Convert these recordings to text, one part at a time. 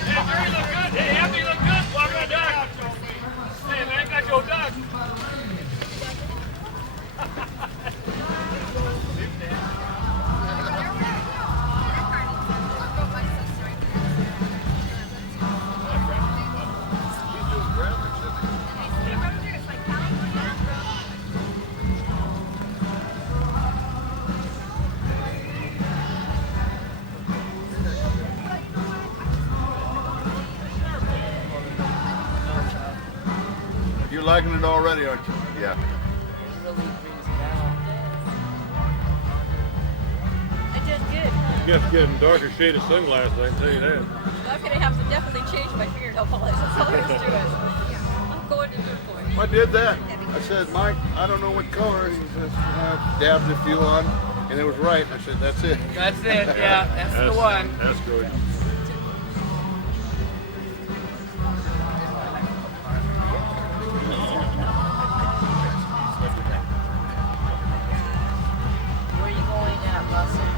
Jerry look good. Hey, Abby look good. Walking the dog. Hey, man, got your dog. You're liking it already, aren't you? Yeah. I did good. You have to get a darker shade of sunglasses, I can tell you that. I'm going to have to definitely change my fingernail polish. That's all there is to it. I'm going to do it for you. I did that. I said, Mike, I don't know what color. He says, dabbed a few on, and it was right. I said, that's it. That's it, yeah, that's the one. That's good. Where are you going at, Russell?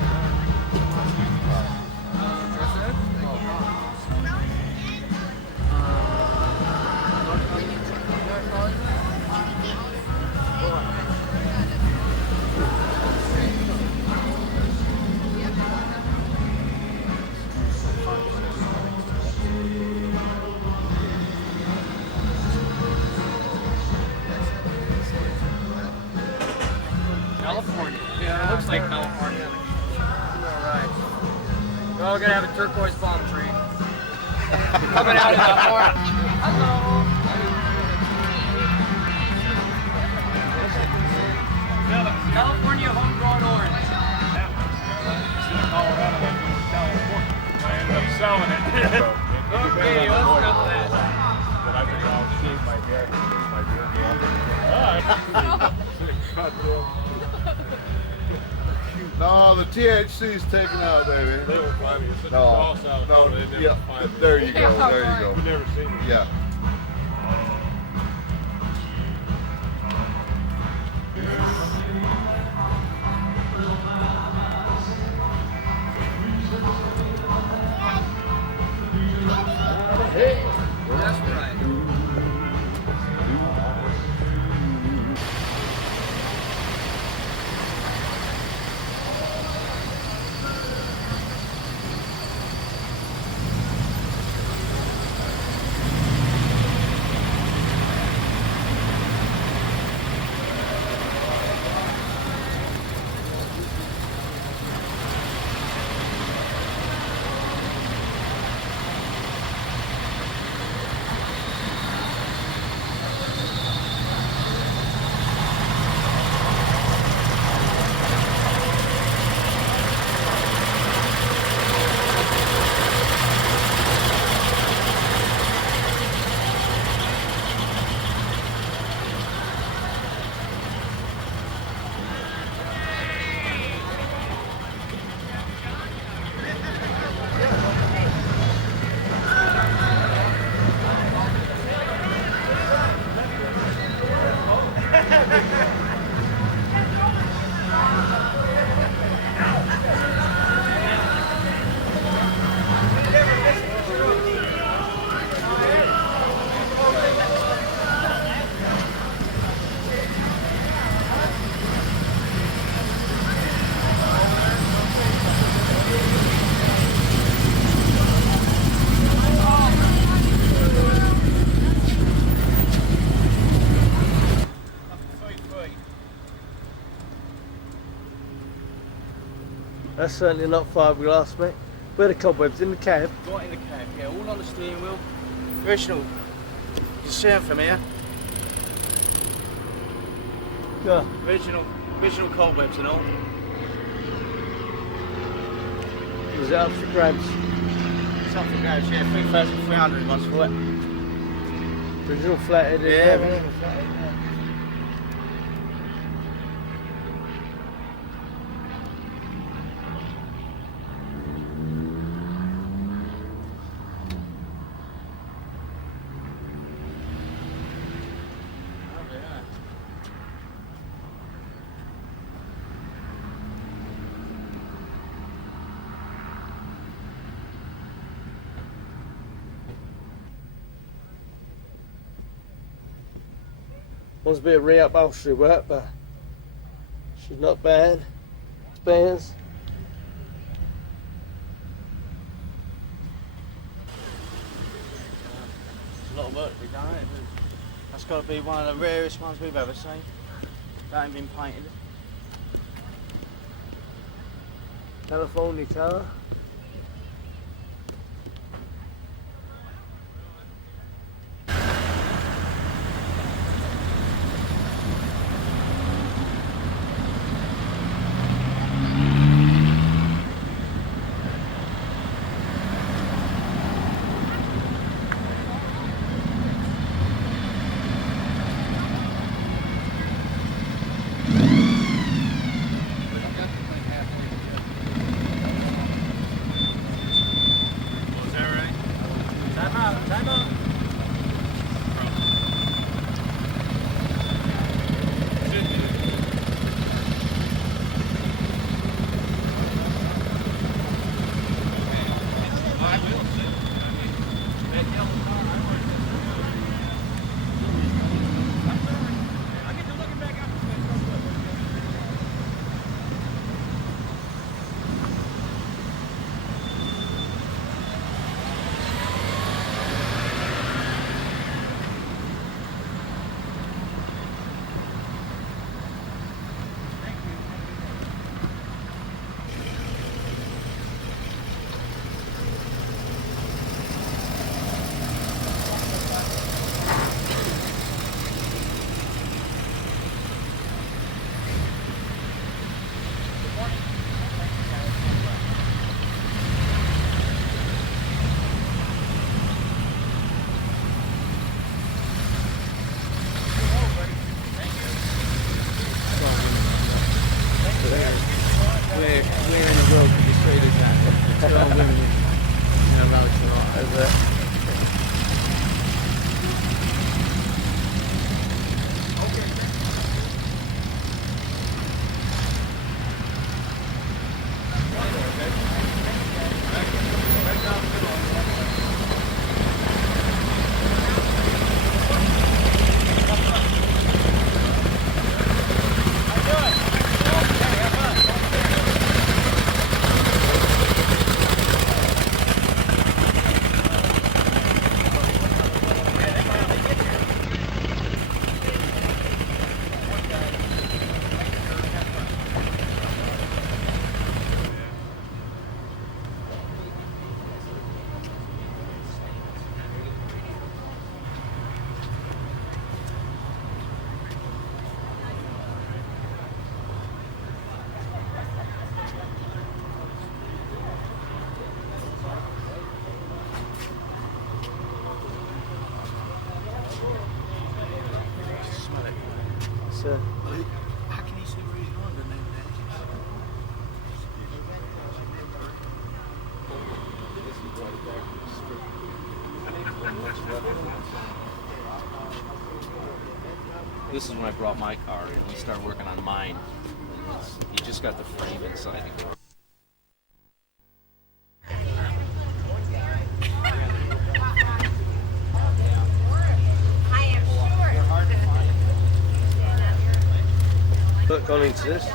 California. Yeah, it looks like California. Alright. We're all gonna have a turquoise palm tree. Coming out of the orange. Hello. California homegrown orange. Colorado, like in California. I ended up selling it. Okay, let's go with that. But I think I'll shave my hair. No, the THC's taken out, baby. They were funny. It's such a No, sauce out no, there. They didn't yeah, find it. there you go, there you go. We've never seen it. Yeah. That's right. That's certainly not fiberglass, mate. Where are the cobwebs? In the cab? Right in the cab, yeah, all on the steering wheel. Original. You can see them from here. Yeah. Original cobwebs and all. Was it up for grabs? Something grabs, yeah, 3,300 once for it. Original flathead? Yeah. Wants a bit of reupholstery work, but she's not bad. Spares. A lot of work to be done, isn't it? That's got to be one of the rarest ones we've ever seen. That ain't been painted. California car. How can you see where he's going to name that? This is when I brought my car and we started working on mine. You just got the frame inside the car. Look, gone into this.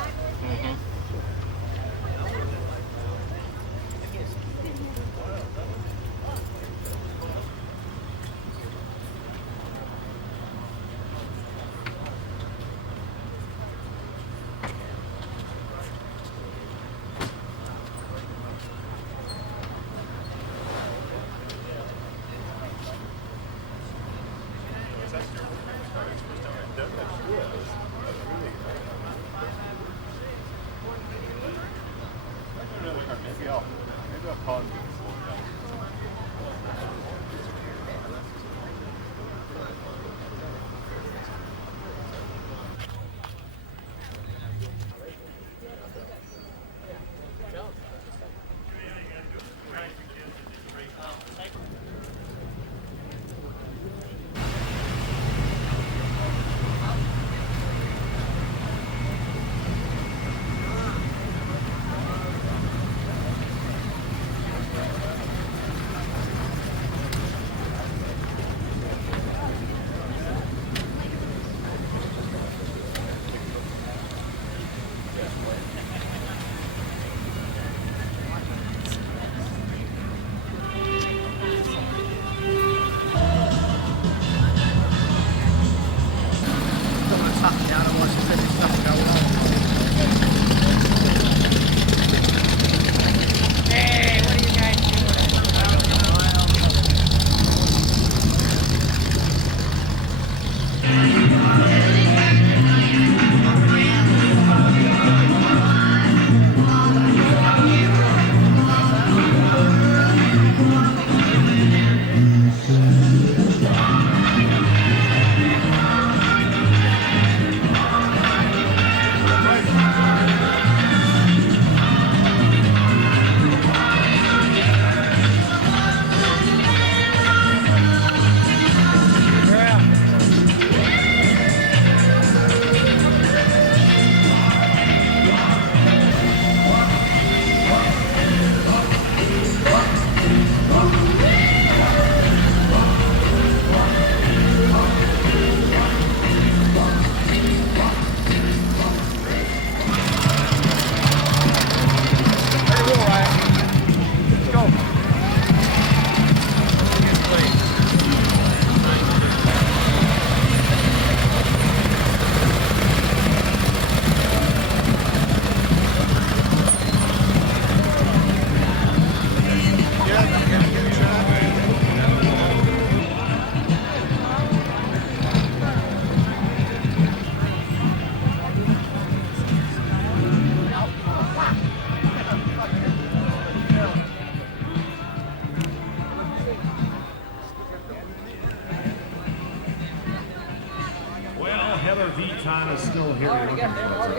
Heather Viton is still here looking for us.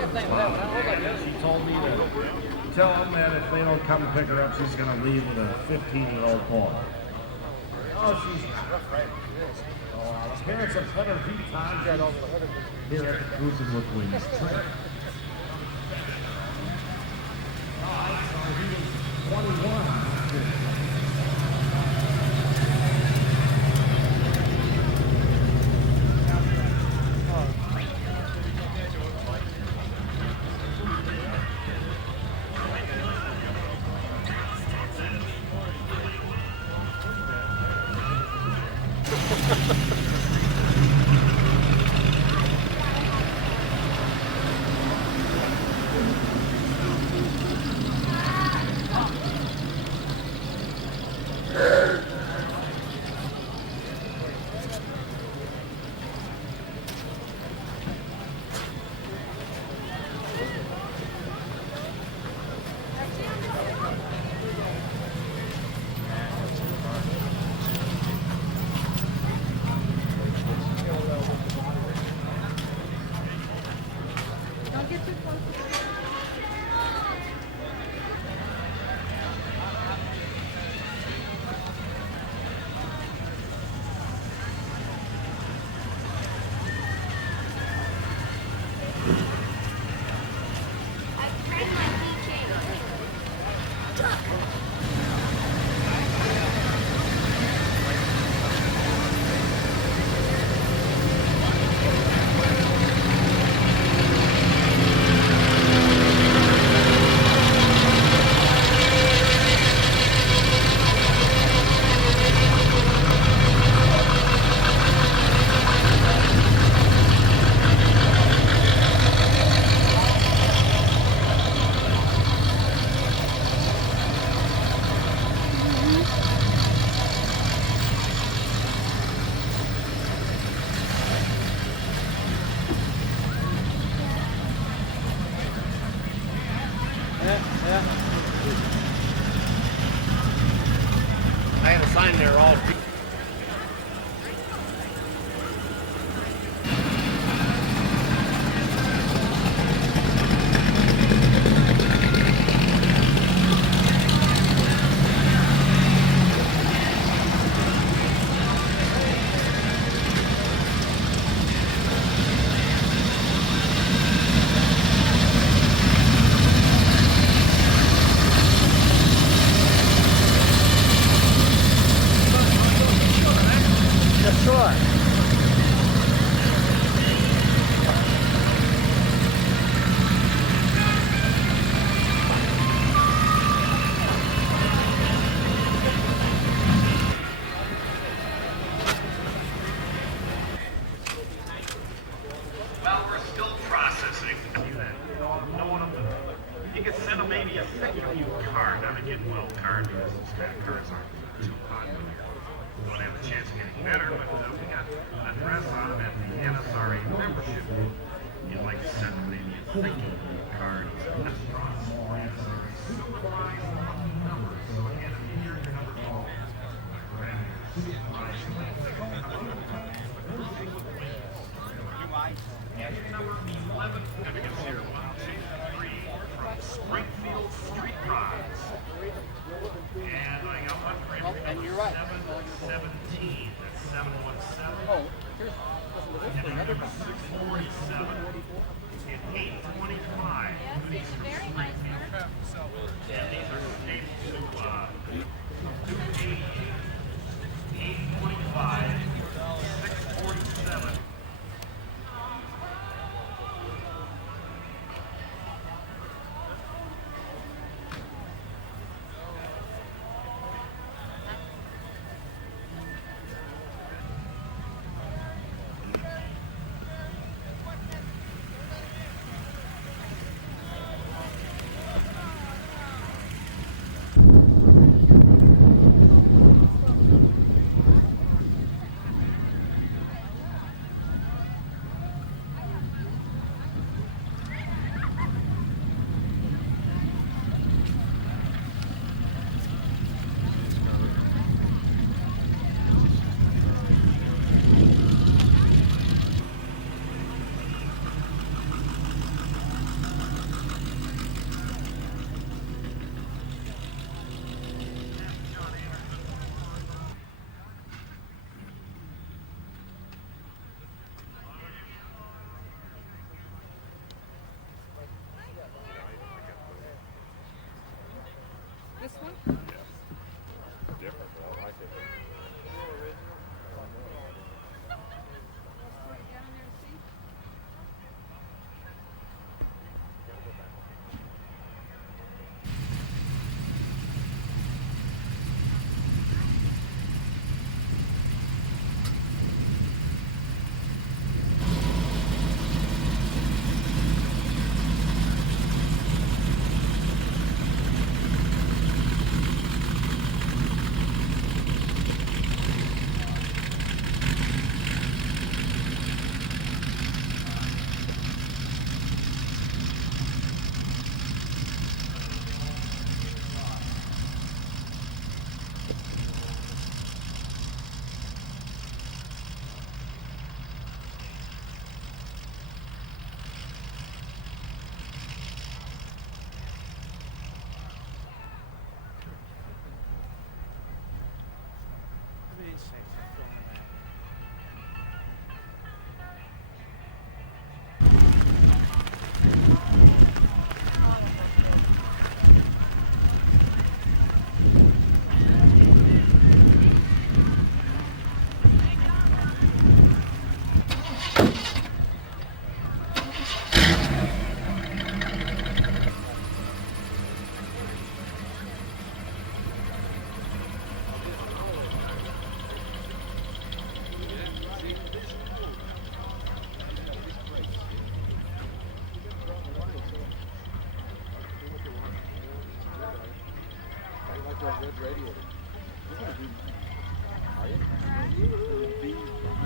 She told me to tell them that if they don't come pick her up, she's going to leave with a 15-year-old boy. Oh, she's parents of Heather Viton here at the Cruising with Wings training. All right, so he was 21. I had a sign there all. Well, we're still processing. You can send them maybe a thank you card, not a get well card, because those kind of cards aren't too popular. Don't have a chance of getting better, but we got an address on them at the NSRA membership. You'd like to send them maybe a thank you card. Restaurants, supervised numbers. So again, if you hear your number call, entry number 11, from Springfield Street Rides. And I got one for entry number 717. That's 717. Oh, here's Entry number 647. And 825. Yes, it's very nice here. And these are stated to 288, 825, 647.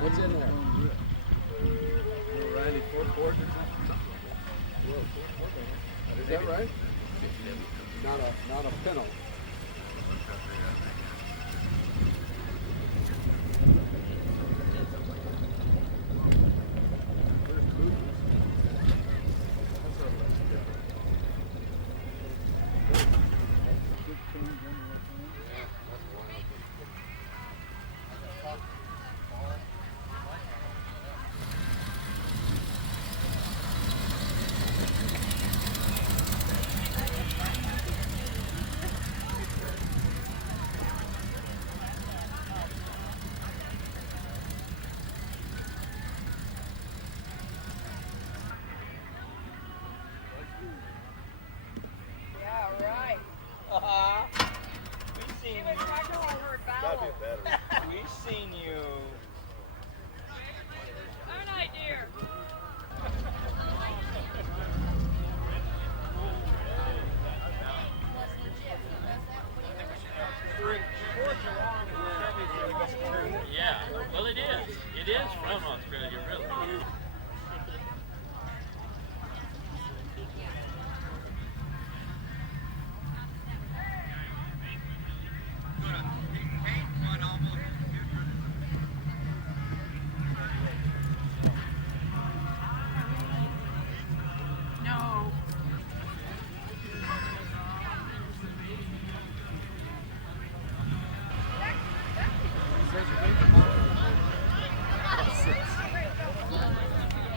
What's in there? Riley, 4 quarts or something? Is that right? Not a pintle. We've seen you. Aren't I, dear? Yeah, well it is. It is from Australia, really.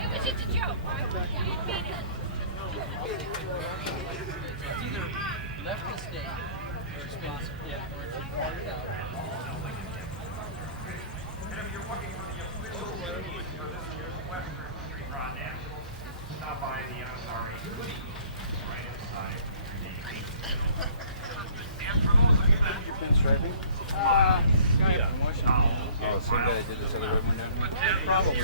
It was just a joke, right? You didn't mean it. It's either left to stay or it's been or it's been parted out. Stop by the NSRA right inside. And for those of you that You've been striping? Guy from Washington. Oh, same guy that did this other road one probably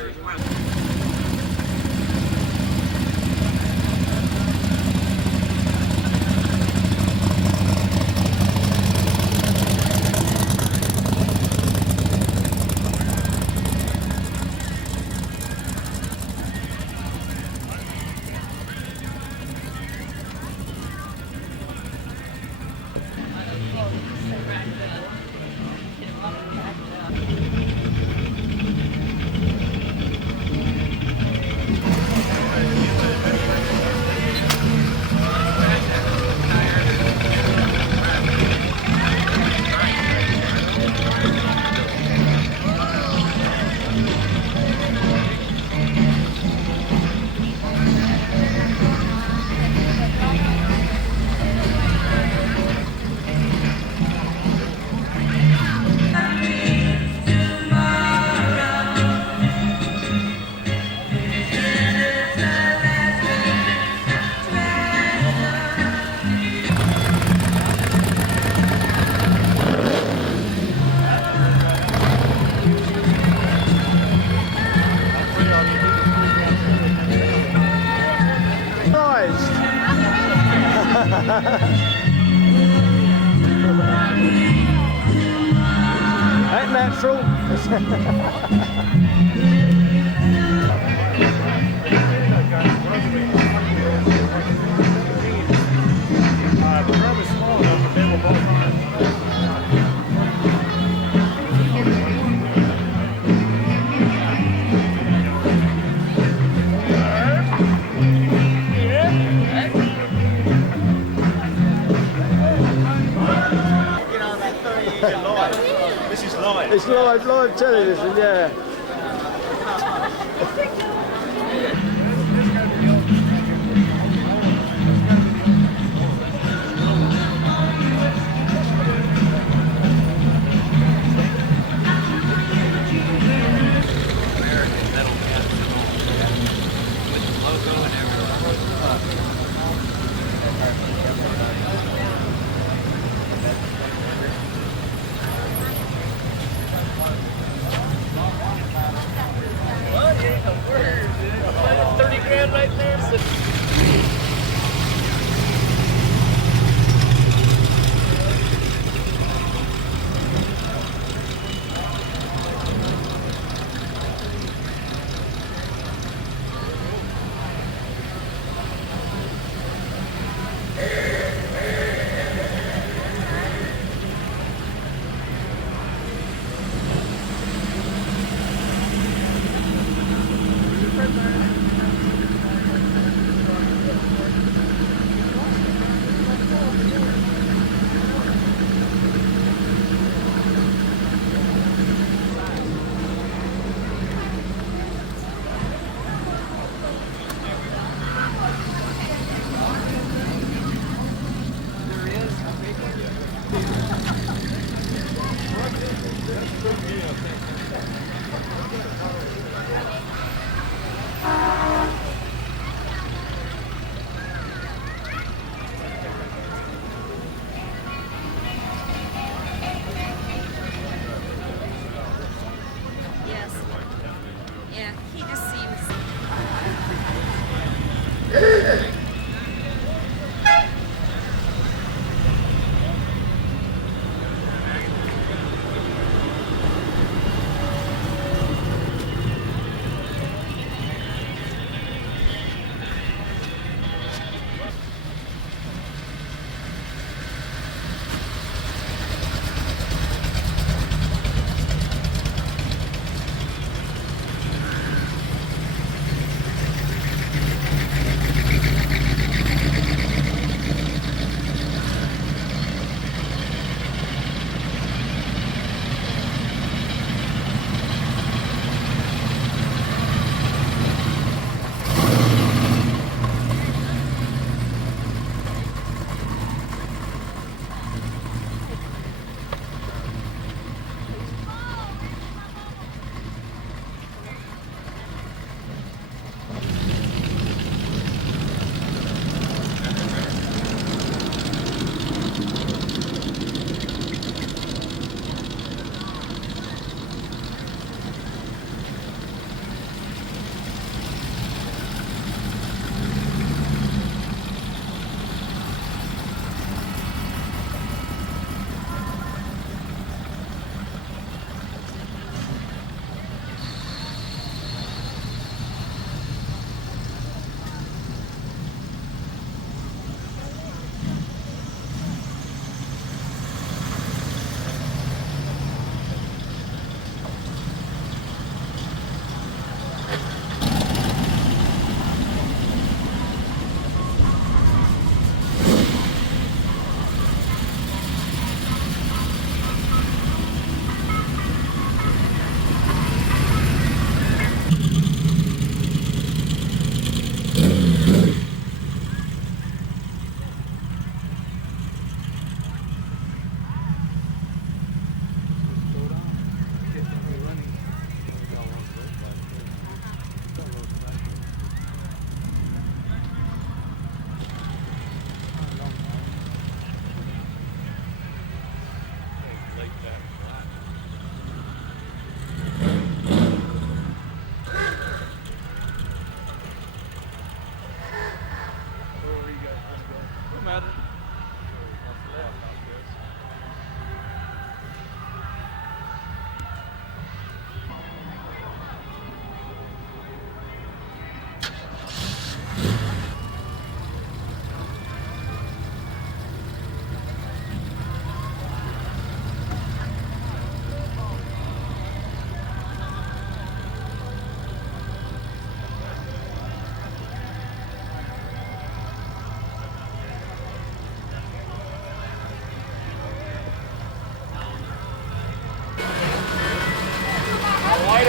Ain't natural. The drum is small enough that they will both Get on that 38. This is It's live television, yeah. Yes. Yeah, he just seems.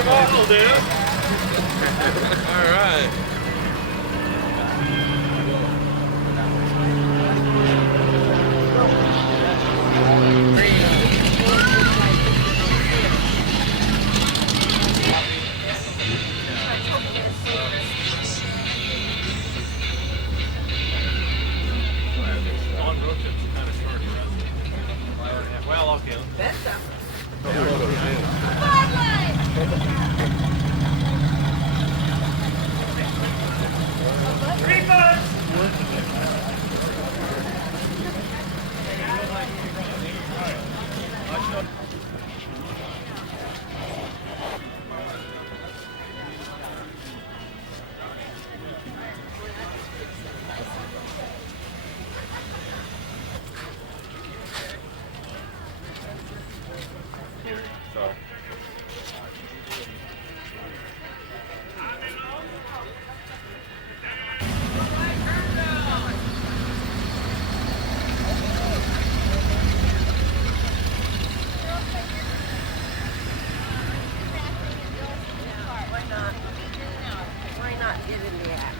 snorkel, dude. All right. Well, okay. Why not get in the act?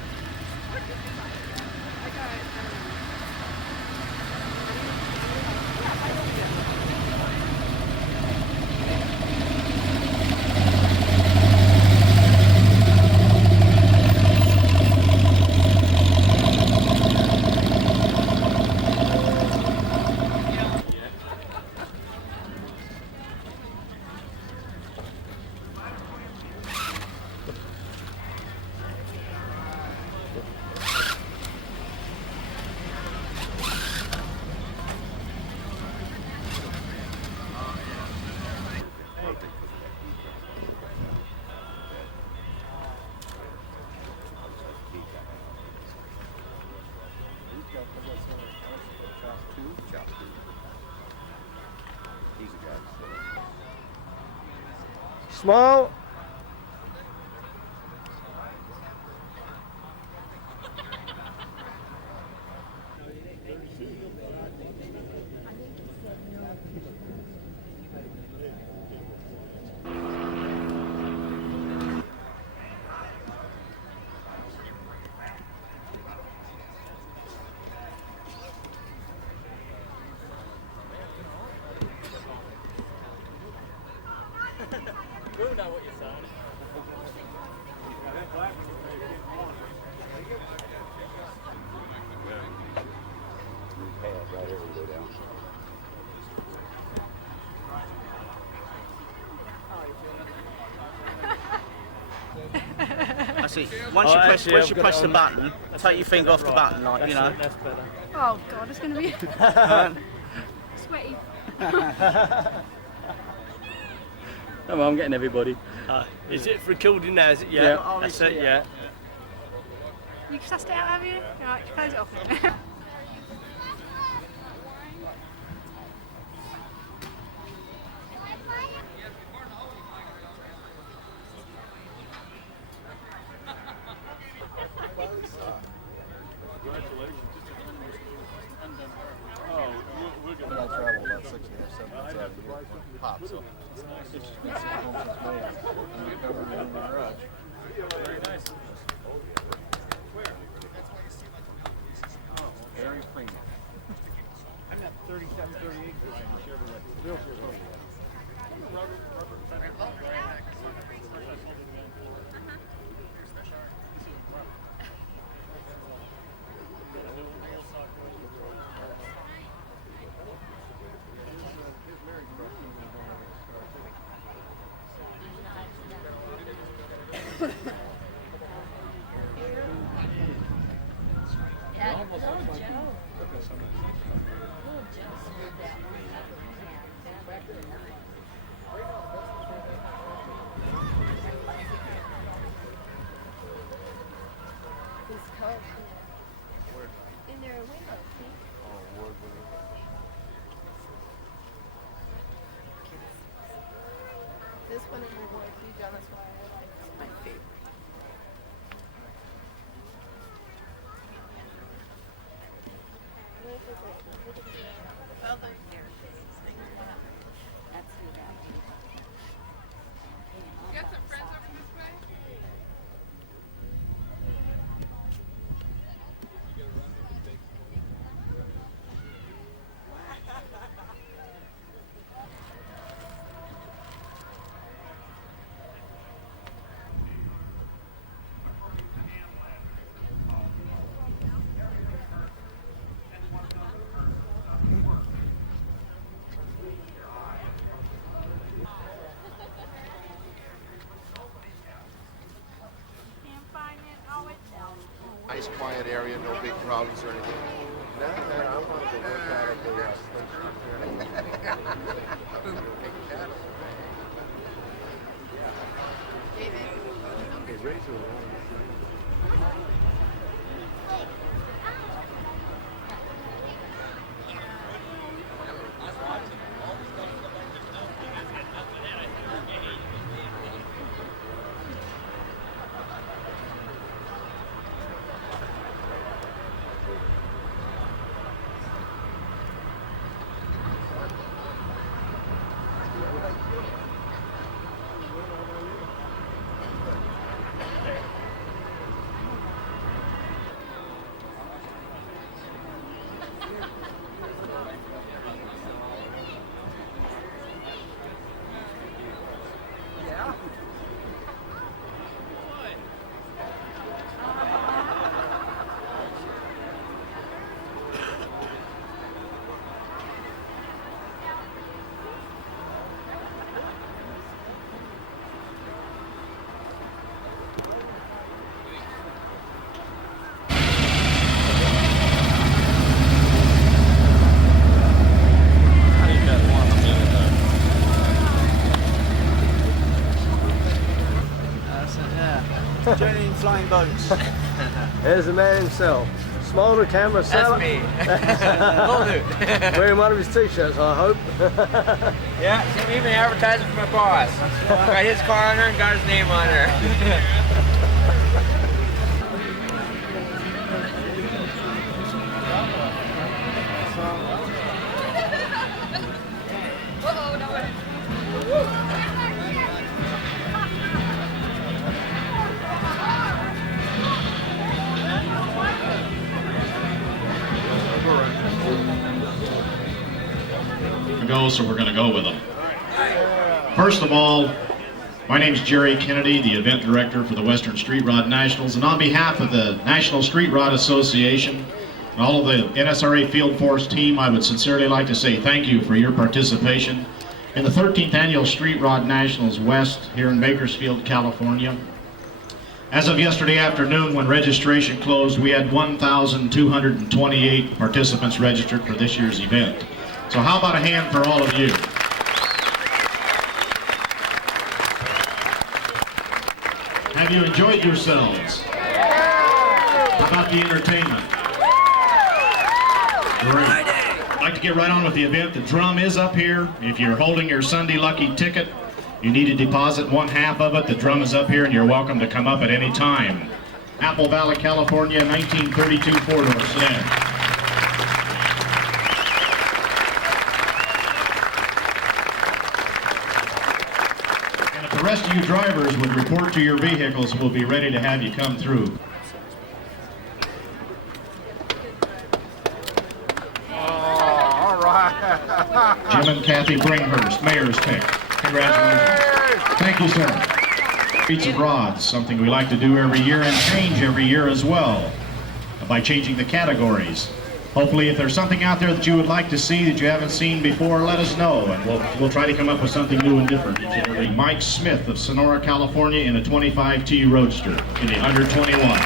Small. I see. Once you press the button, take your finger off the button, like, you know. That's better. Oh God, it's going to be sweaty. Come on, I'm getting everybody. Is it recording now? Is it? Yeah. Yeah. That's it. Yeah. You sussed it out, have you? Alright, close it off then. In their window, see? This one is my voice. You've done this why I like. It's my favorite. Got some friends nice quiet area, no big crowds or anything. No, I wanted to work out at the Journey in flying boats. There's the man himself. Smile on the camera, That's me. Will do. Wearing one of his t-shirts, I hope. Yeah, see, even advertising for my boss. Got his car on there and got his name on there. Go, so we're going to go with them. First of all, my name's Jerry Kennedy, the event director for the Western Street Rod Nationals, and on behalf of the National Street Rod Association and all of the NSRA Field Force team, I would sincerely like to say thank you for your participation in the 13th Annual Street Rod Nationals West here in Bakersfield, California. As of yesterday afternoon, when registration closed, we had 1,228 participants registered for this year's event. So how about a hand for all of you? Have you enjoyed yourselves? How about the entertainment? Great. I'd like to get right on with the event. The drum is up here. If you're holding your Sunday Lucky ticket, you need to deposit 1/2 of it. The drum is up here and you're welcome to come up at any time. Apple Valley, California, 1932 four-door sedan. The rest of you drivers would report to your vehicles. We'll be ready to have you come through. All right. Jim and Kathy Bringhurst, mayor's pick. Congratulations. Thank you, sir. Streets of Rods, something we like to do every year and change every year as well by changing the categories. Hopefully, if there's something out there that you would like to see that you haven't seen before, let us know, and we'll try to come up with something new and different. Mike Smith of Sonora, California, in a 25T Roadster in the under 21.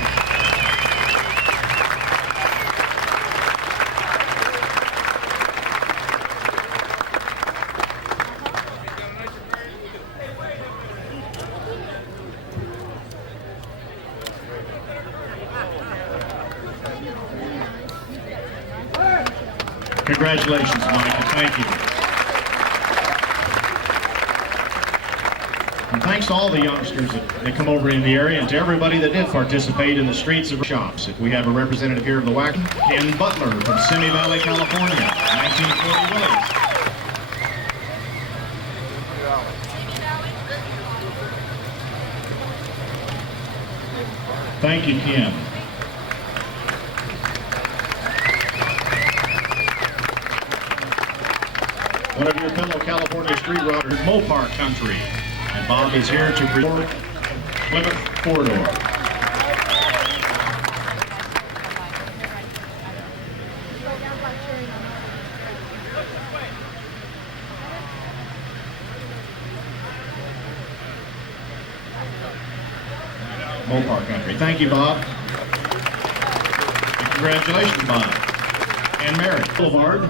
Congratulations, Mike, and thank you. And thanks to all the youngsters that come over in the area and to everybody that did participate in the streets of shops. If we have a representative here of the WAC, Ken Butler from Simi Valley, California, 1940 Willys. Thank you, Ken. One of your fellow California street rodders, Mopar Country. And Bob is here to report Plymouth four-door. Mopar Country. Thank you, Bob. Congratulations, Bob. And Mary. Boulevard.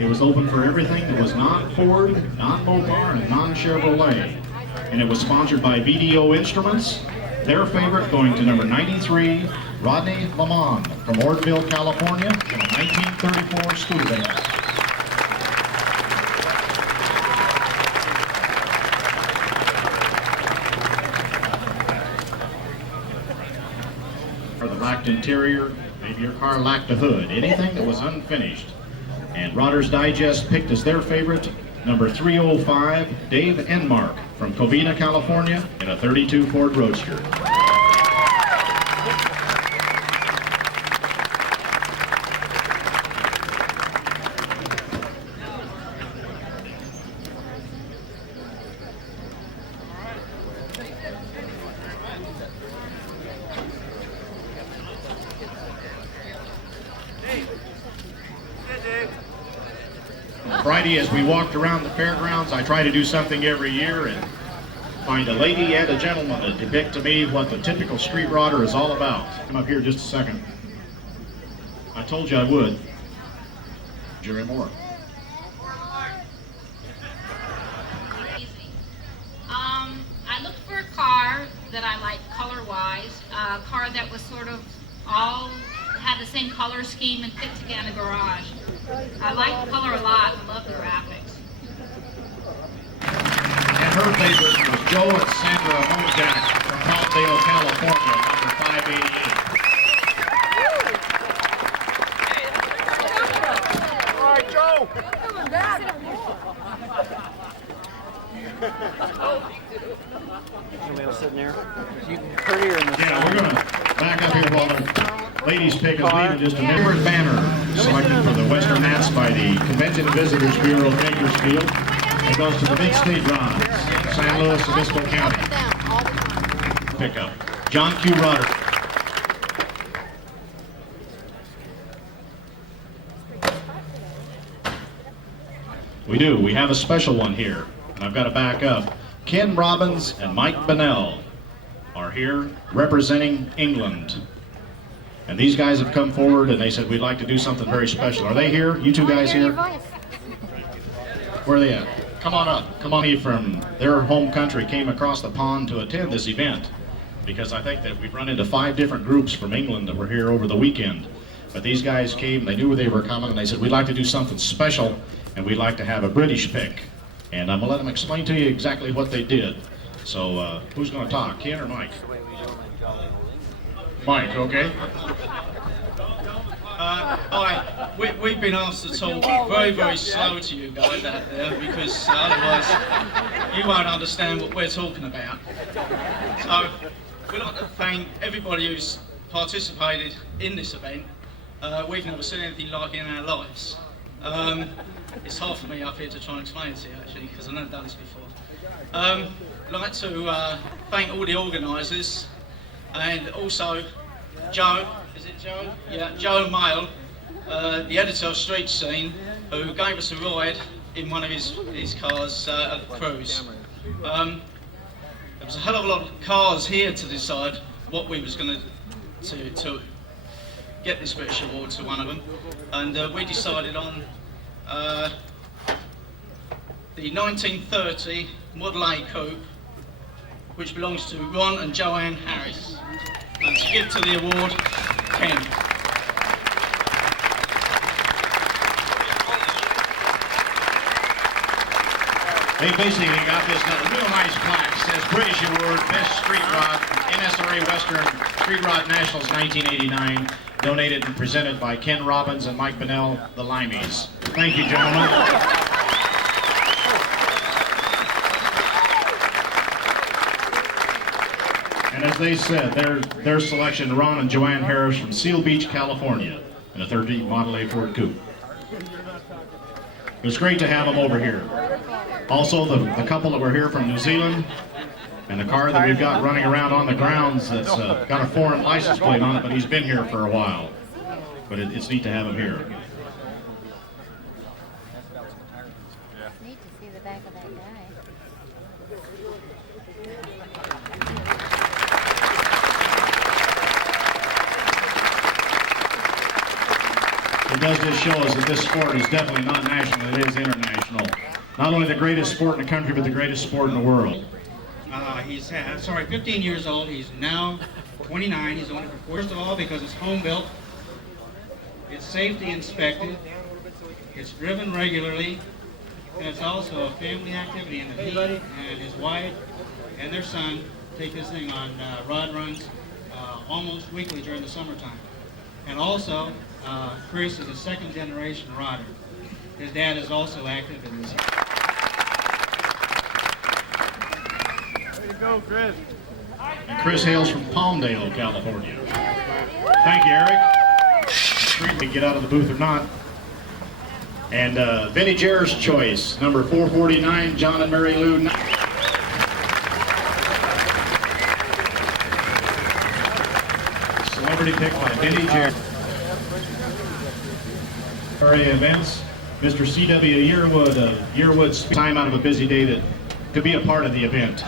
It was open for everything that was non-Ford, non-Mopar, and non-Chevrolet. And it was sponsored by BDO Instruments. Their favorite going to number 93, Rodney Lamond from Ortonville, California, in a 1934 Studebaker. For the lacked interior, maybe your car lacked a hood, anything that was unfinished. And Rodder's Digest picked as their favorite number 305, Dave Enmark from Covina, California, in a 32 Ford Roadster. Friday, as we walked around the fairgrounds, I try to do something every year and find a lady and a gentleman to depict to me what the typical street rodder is all about. Come up here just a second. I told you I would. Jerry Moore. I looked for a car that I liked color-wise, a car that was sort of all had the same color scheme and fit together in a garage. I like the color a lot and love the graphics. And her favorite was Joe and Sandra Mojak from Palmdale, California, number 588. All right, Joe. Somebody else sitting there? You prettier in the Yeah, we're going to back up here while the ladies pick a lead in just a minute. Banner selected for the Western Nats by the Convention and Visitors Bureau of Bakersfield. It goes to the Big State Rods, San Luis Obispo County. Pickup. John Q. Rodder. We do. We have a special one here. And I've got to back up. Ken Robbins and Mike Bennell are here representing England. And these guys have come forward and they said, we'd like to do something very special. Are they here? You two guys here? Where are they at? Come on up. Come on in from their home country, came across the pond to attend this event. Because I think that we've run into 5 different groups from England that were here over the weekend. But these guys came, they knew they were coming, and they said, we'd like to do something special, and we'd like to have a British pick. And I'm going to let them explain to you exactly what they did. So who's going to talk, Ken or Mike? Mike, okay. Hi, we've been asked to talk very, very slow to you guys out there because otherwise you won't understand what we're talking about. So we'd like to thank everybody who's participated in this event. We've never seen anything like it in our lives. It's hard for me up here to try and explain it to you actually because I've never done this before. I'd like to thank all the organisers and also Joe, is it Joe? Yeah, Joe Mail, the editor of Street Scene, who gave us a ride in one of his cars at the cruise. There was a hell of a lot of cars here to decide what we was going to get this British award to one of them, and we decided on the 1930 Model A Coupe, which belongs to Ron and Joanne Harris. And to give to the award, Ken. They basically got this real nice plaque. It says British Award, Best Street Rod, NSRA Western Street Rod Nationals 1989, donated and presented by Ken Robbins and Mike Bennell, the Limeys. Thank you, gentlemen. And as they said, their selection, Ron and Joanne Harris from Seal Beach, California, in a 30 Model A Ford Coupe. It was great to have them over here. Also, the couple that were here from New Zealand, and the car that we've got running around on the grounds that's got a foreign license plate on it, but he's been here for a while. But it's neat to have him here. Neat to see the back of that guy. does just show us that this sport is definitely not national, it is international. Not only the greatest sport in the country, but the greatest sport in the world. He's 15 years old. He's now 29. He's owned it for, first of all, because it's home built. It's safety inspected. It's driven regularly. And it's also a family activity in that he and his wife and their son take this thing on rod runs almost weekly during the summertime. And also, Chris is a second generation rodder. His dad is also active in this. Way to go, Chris. And Chris hails from Palmdale, California. Thank you, Eric. Street we get out of the booth or not. And Vinnie Jarrett's choice, number 449, John and Mary Lou. Celebrity pick by Vinnie Jarrett. NSRA events, Mr. C.W. Yearwood's time out of a busy day to be a part of the event.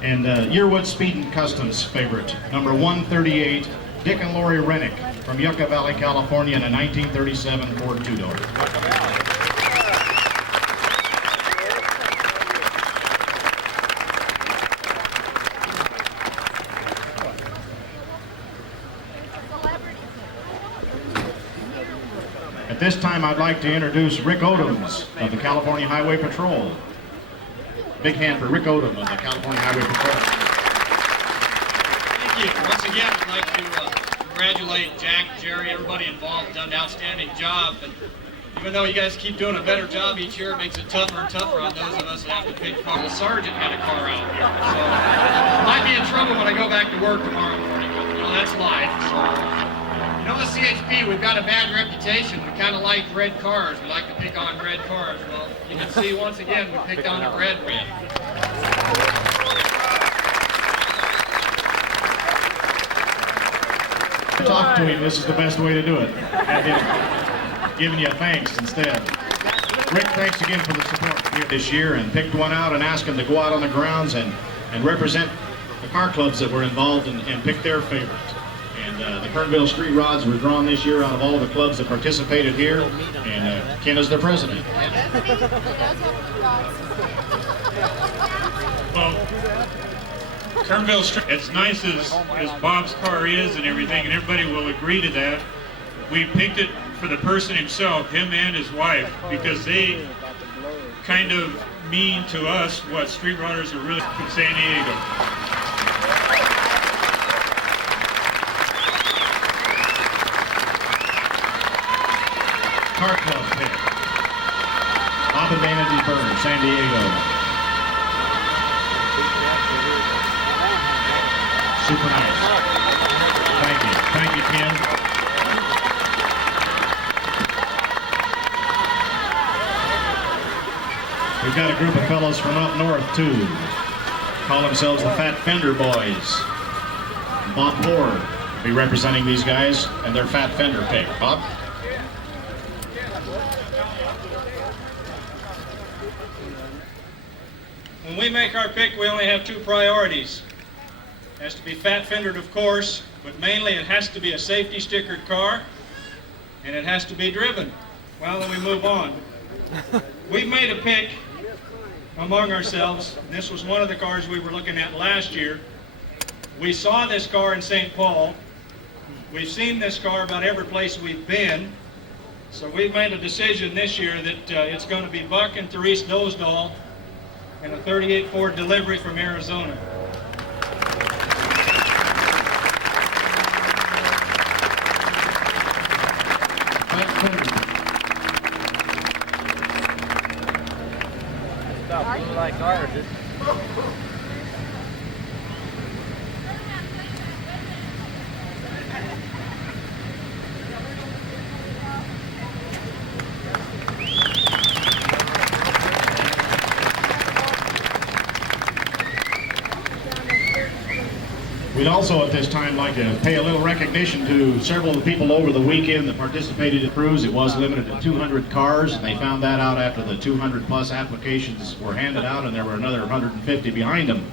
And Yearwood Speed and Customs favorite, number 138, Dick and Lori Rennick from Yucca Valley, California in a 1937 Ford two-door. At this time, I'd like to introduce Rick Odoms of the California Highway Patrol. Big hand for Rick Odom of the California Highway Patrol. Thank you. Once again, I'd like to congratulate Jack, Jerry, everybody involved. Done an outstanding job. And even though you guys keep doing a better job each year, it makes it tougher and tougher on those of us that have to pick car. The sergeant had a car out here, so I might be in trouble when I go back to work tomorrow morning. But, you know, that's life. So. You know, the CHP, we've got a bad reputation. We kind of like red cars. We like to pick on red cars. Well, you can see once again, we picked on a red rim. Talk to him, this is the best way to do it. And giving you thanks instead. Rick, thanks again for the support here this year, and picked one out and asked him to go out on the grounds and represent the car clubs that were involved and pick their favorites. And the Kernville Street Rods were drawn this year out of all the clubs that participated here, and Ken is their president. Well, Kernville Street, as nice as Bob's car is and everything, and everybody will agree to that, we picked it for the person himself, him and his wife, because they kind of mean to us what street rodders are really from San Diego. Car Club pick. Bob and Vanity Burn, San Diego. Super nice. Thank you. Thank you, Ken. We've got a group of fellows from up north, too. Call themselves the Fat Fender Boys. Bob Poor will be representing these guys and their Fat Fender pick. Bob? When we make our pick, we only have two priorities. It has to be fat fendered, of course, but mainly it has to be a safety stickered car, and it has to be driven. Well, then we move on. We've made a pick among ourselves, and this was one of the cars we were looking at last year. We saw this car in St. Paul. We've seen this car about every place we've been. So we've made a decision this year that it's going to be Buck and Therese Dosedahl and a 38 Ford delivery from Arizona. Stop, blue like ours. We'd also at this time like to pay a little recognition to several of the people over the weekend that participated in the cruise. It was limited to 200 cars, and they found that out after the 200 plus applications were handed out, and there were another 150 behind them.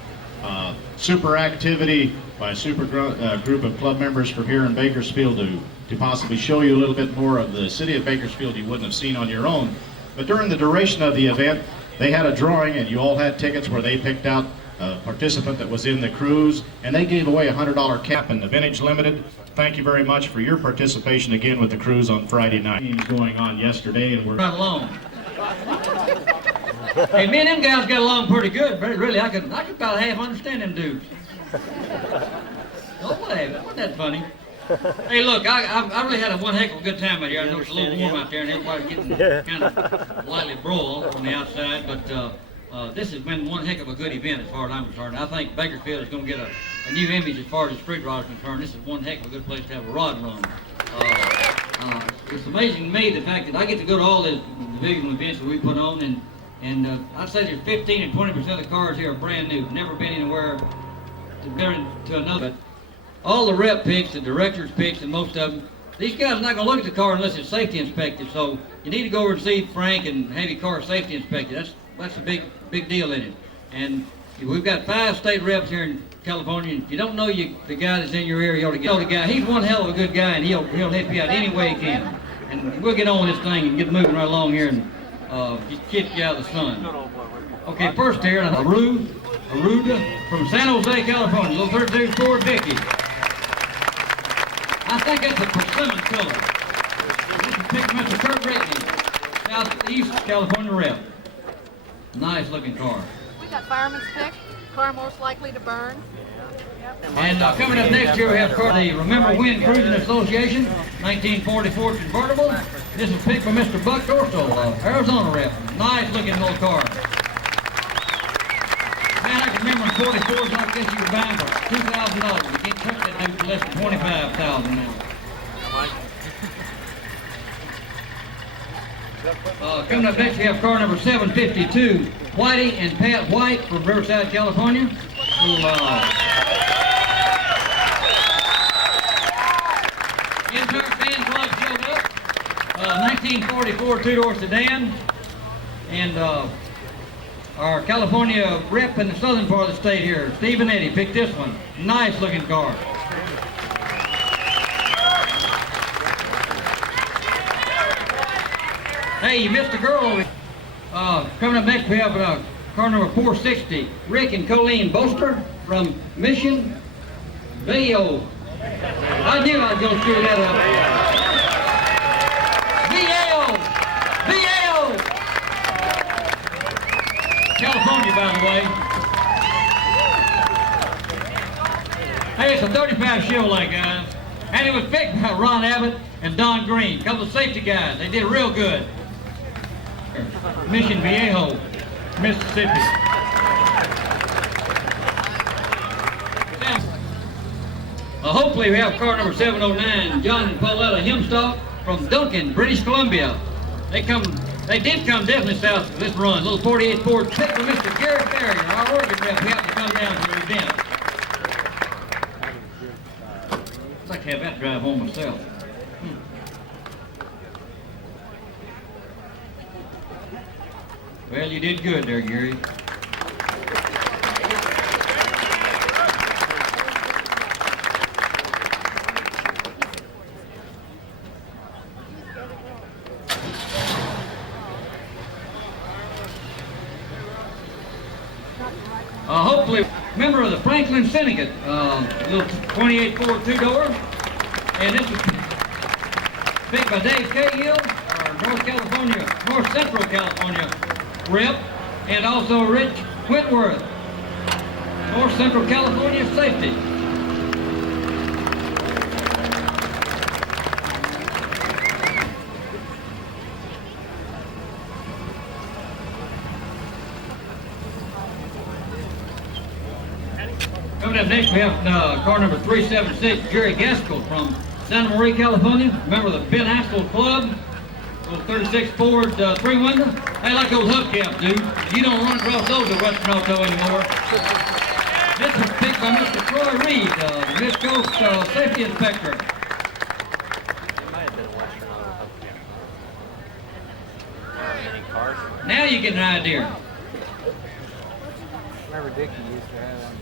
Super activity, by a super group of club members from here in Bakersfield to possibly show you a little bit more of the city of Bakersfield you wouldn't have seen on your own. But during the duration of the event, they had a drawing, and you all had tickets where they picked out a participant that was in the cruise, and they gave away a $100 cap in the Vintage Limited. Thank you very much for your participation again with the cruise on Friday night. Going on yesterday, and we're right along. Hey, me and them guys got along pretty good. Really, I could about half understand them dudes. Oh, wasn't that funny? Hey, look, I really had one heck of a good time out here. I know it's a little warm out there, and everybody's getting kind of lightly broiled on the outside, but this has been one heck of a good event as far as I'm concerned. I think Bakersfield is going to get a new image as far as the street rod is concerned. This is one heck of a good place to have a rod run. It's amazing to me the fact that I get to go to all the divisional events that we put on, and I'd say there's 15 and 20% of the cars here are brand new, never been anywhere to another. But all the rep picks, the director's picks, and most of them, these guys are not going to look at the car unless it's safety inspected. So you need to go over and see Frank and have your car safety inspected. That's a big deal in it. And we've got 5 state reps here in California. If you don't know the guy that's in your area, you ought to get the guy. He's one hell of a good guy, and he'll help you out any way he can. And we'll get on with this thing and get moving right along here and just get you out of the sun. Okay, first here, Aruda from San Jose, California, little 32 Ford Vicky. I think that's a persimmon color. This is picked Mr. Kurt Rickney, Southeast California rep. Nice looking car. We got fireman's pick, car most likely to burn. And coming up next here we have the Remember When Cruising Association, 1944 convertible. This is picked by Mr. Buck Dorso, Arizona rep. Nice looking little car. Man, I can remember in 44s like this you were buying for $2,000. You can't touch that dude for less than $25,000 now. Coming up next we have car number 752, Whitey and Pat White from Riverside, California. Entire fan club showed up. 1944 two-door sedan. And our California rep in the southern part of the state here, Steve and Eddie, picked this one. Nice looking car. Hey, you missed a girl over here. Coming up next we have car number 460, Rick and Colleen Boster from Mission Vale. I knew I was going to screw that up. California, by the way. Hey, it's a 35 Chevrolet, guys. And it was picked by Ron Abbott and Don Green, a couple of safety guys. They did real good. Mission Viejo, Mississippi. Hopefully we have car number 709, John and Pauletta Hemstock from Duncan, British Columbia. They did come definitely south of this run. Little 48 Ford picked from Mr. Garrett Barrier, our Oregon rep, who happened to come down to the event. I'd like to have that drive home myself. Well, you did good there, Gary. Hopefully, member of the Franklin Syndicate, little 28 Ford two-door, and this is picked by Dave Cahill, our North Central California rep, and also Rich Whitworth, North Central California safety. Coming up next we have car number 376, Jerry Gaskell from Santa Maria, California, member of the Ben Haskell Club. Little 36 Ford 3-window. They like those hubcaps, dude. You don't run across those at Western Auto anymore. This is picked by Mr. Troy Reed, the Mid Coast Safety Inspector. It might have been a Western Auto hubcap. Any cars? Now you get an idea. Remember Dickie used to have one.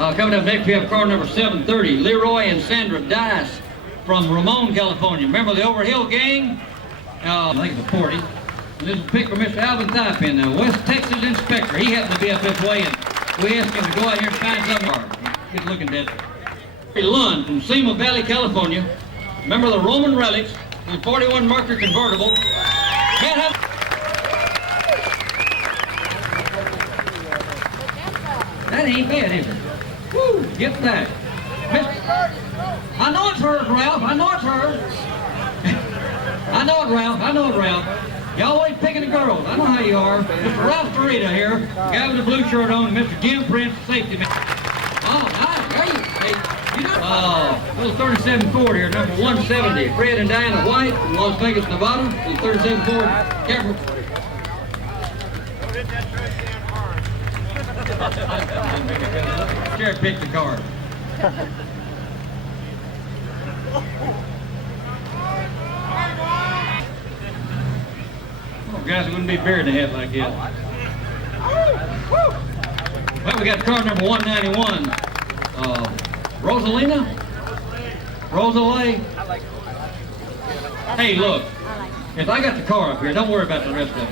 Coming up next, we have car number 730, Leroy and Sandra Dice from Ramon, California. Remember the Overhill gang? I think it's a 40. And this is a pick for Mr. Alvin Typin, the West Texas inspector. He happened to be up this way, and we asked him to go out here and find something. He's looking dead. Lund from Sema Valley, California. Remember the Roman relics, the 41 Mercury convertible. That ain't bad, is it? Woo, get that. I know it's hers, Ralph. I know it's hers. I know it, Ralph. I know it, Ralph. You always picking the girls. I know how you are. Mr. Ralph Dorita here, the guy with the blue shirt on, and Mr. Jim Prince, safety man. Oh, nice. There you know. Little 37 Ford here, number 170. Fred and Diana White from Las Vegas, Nevada. Little 37 Ford. Careful. Sheriff picked the car. Oh, guys, it wouldn't be buried in the head like this. Well, we got car number 191. Rosalina? Rosalie? Hey, look. If I got the car up here, don't worry about the rest of it.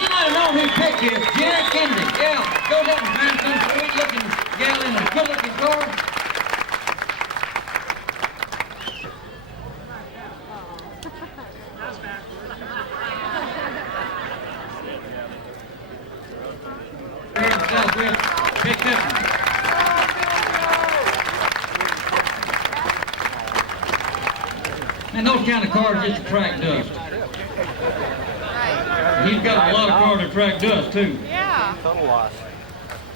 You might have known who picked this. Jared Kennedy. Yeah, go down and find some sweet-looking gal in a good-looking car. Southwest picked this one. And those kind of cars just attract dust. He's got a lot of cars that attract dust too. Yeah. Total loss.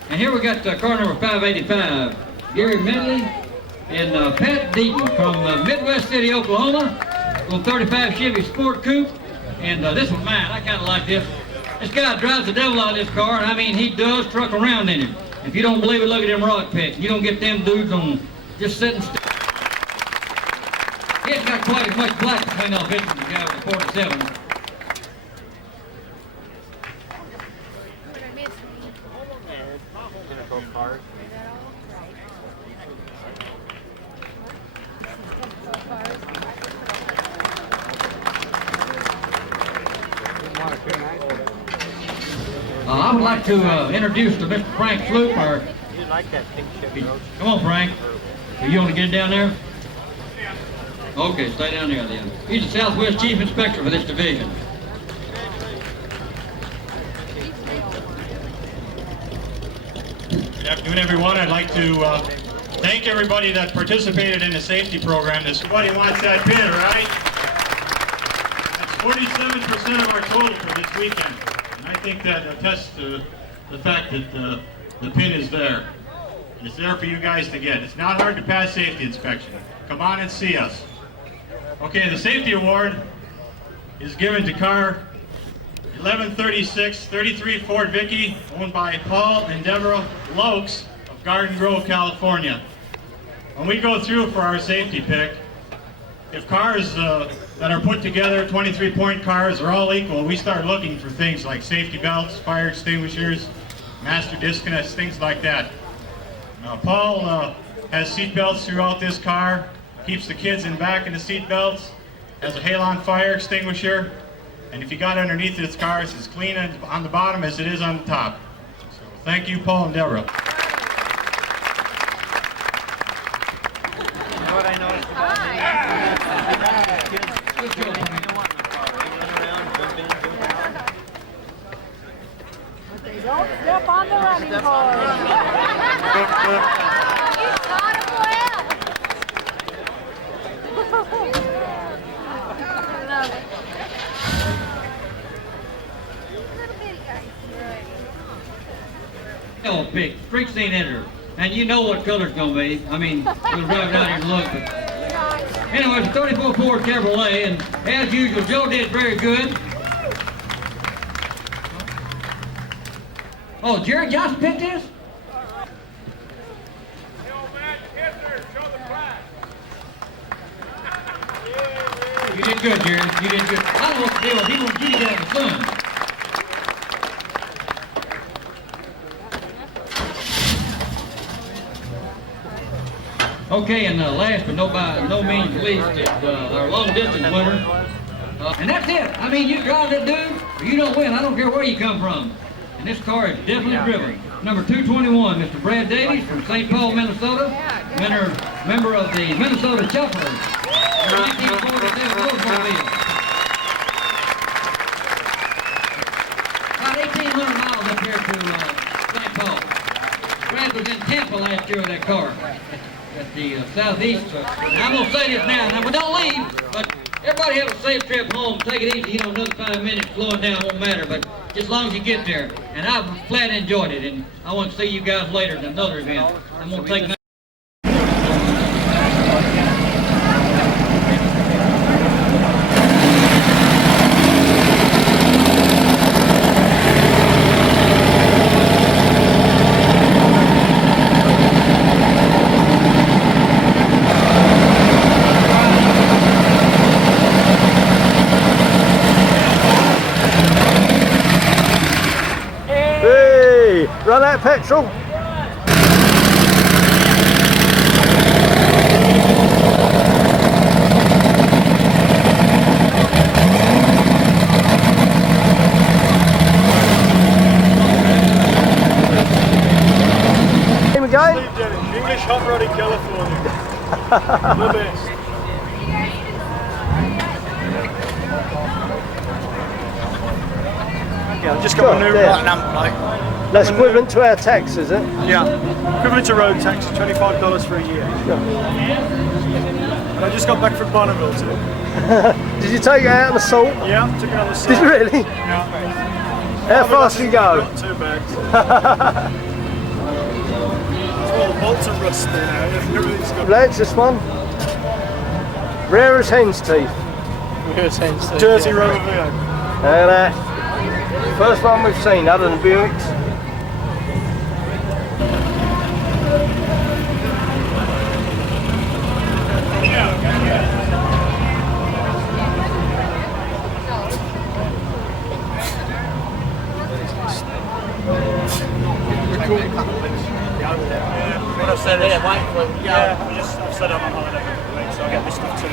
And here we got car number 585, Gary Medley and Pat Deaton from Midwest City, Oklahoma. Little 35 Chevy Sport Coupe. And this one's mine. I kind of like this. This guy drives the devil out of this car, and I mean, he does truck around in it. If you don't believe it, look at them rock picks. You don't get them dudes on just sitting still. He ain't got quite as much black to clean off it as the guy with the 47. I would like to introduce to Mr. Frank Floop, our... You like that pink Chevy Roach? Come on, Frank. You want to get it down there? Okay, stay down there then. He's the Southwest Chief Inspector for this division. Good afternoon, everyone. I'd like to thank everybody that participated in the safety program. Everybody wants that pin, right? That's 47% of our total for this weekend. And I think that attests to the fact that the pin is there. And it's there for you guys to get. It's not hard to pass safety inspection. Come on and see us. Okay, the safety award is given to car 1136 33 Ford Vicky, owned by Paul and Deborah Lokes of Garden Grove, California. When we go through for our safety pick, if cars that are put together, 23-point cars, are all equal, we start looking for things like safety belts, fire extinguishers, master disconnects, things like that. Paul has seat belts throughout this car, keeps the kids in back in the seat belts, has a halon fire extinguisher, and if you got underneath this car, it's as clean on the bottom as it is on the top. So thank you, Paul and Deborah. You know what I noticed about Don't step on the running board. You taught him well. Little bitty guy. Oh, pick, street scene editor. And you know what color it's going to be. I mean, we'll drive down here and look. But anyway, it's a 34 Ford Cabriolet, and as usual, Joe did very good. Oh, Jared Johnson picked this? You did good, Jared. You did good. I don't know what to do. He won't get it out of the sun. Okay, and last but by no means least is our long distance winner. And that's it. I mean, you drive that dude, or you don't win. I don't care where you come from. And this car is definitely driven. Number 221, Mr. Brad Davies from St. Paul, Minnesota. Member of the Minnesota Choppers. 1947 Oldsmobile. About 1,800 miles up here to St. Paul. Brad was in Tampa last year with that car at the southeast. I'm going to say this now we don't leave, but everybody have a safe trip home. Take it easy, another 5 minutes slowing down won't matter, but just as long as you get there. And I've flat enjoyed it, and I want to see you guys later at another event. I'm going to take run out of petrol. Name again? English hot rod in California. The best. Yeah, I've just got a new right number plate. That's equivalent to our tax, is it? Yeah, equivalent to road tax, $25 for a year. Yeah. And I just got back from Bonneville too. Did you take it out on the salt? Yeah, took it on the salt. Did you really? Yeah. How fast did you go? Got 2 bags. All the bolts are rusty now. Everything's got. Lads, this one. Rare as hen's teeth. Rare as hen's teeth. Jersey Rover V8. And first one we've seen other than Buicks. I've said there, wait for it. Yeah, I've said I'm on holiday for a week, so I'll get this stuff too.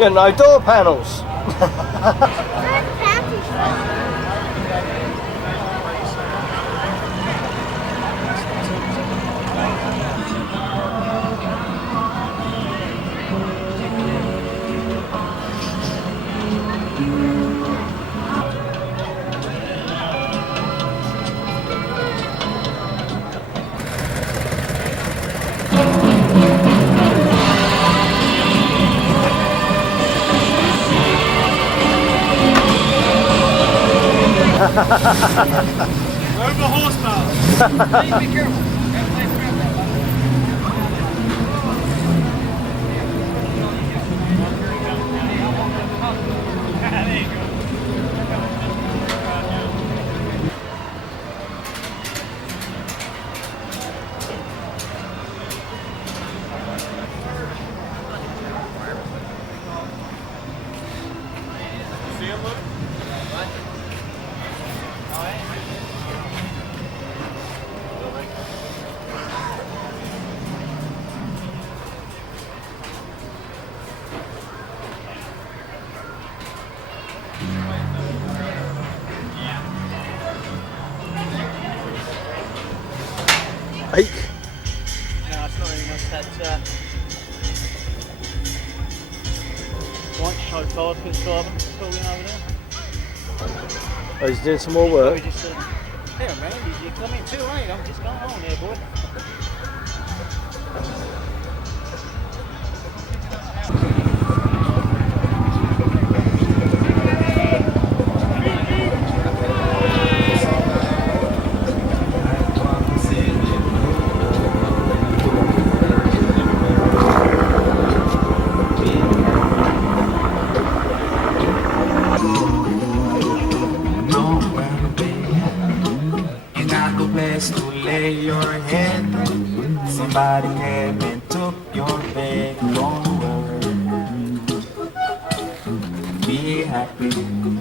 Yeah, no door panels. Over horsepower. Please be careful. Hey. No, it's not really much. That's right, show 5 pitch driving, pulled in over there. Oh, he's doing some more work. We just said, "Here, man, you come in too late. I'm just going on there, boy." To lay your head, somebody came and took your bed. Don't worry, be happy.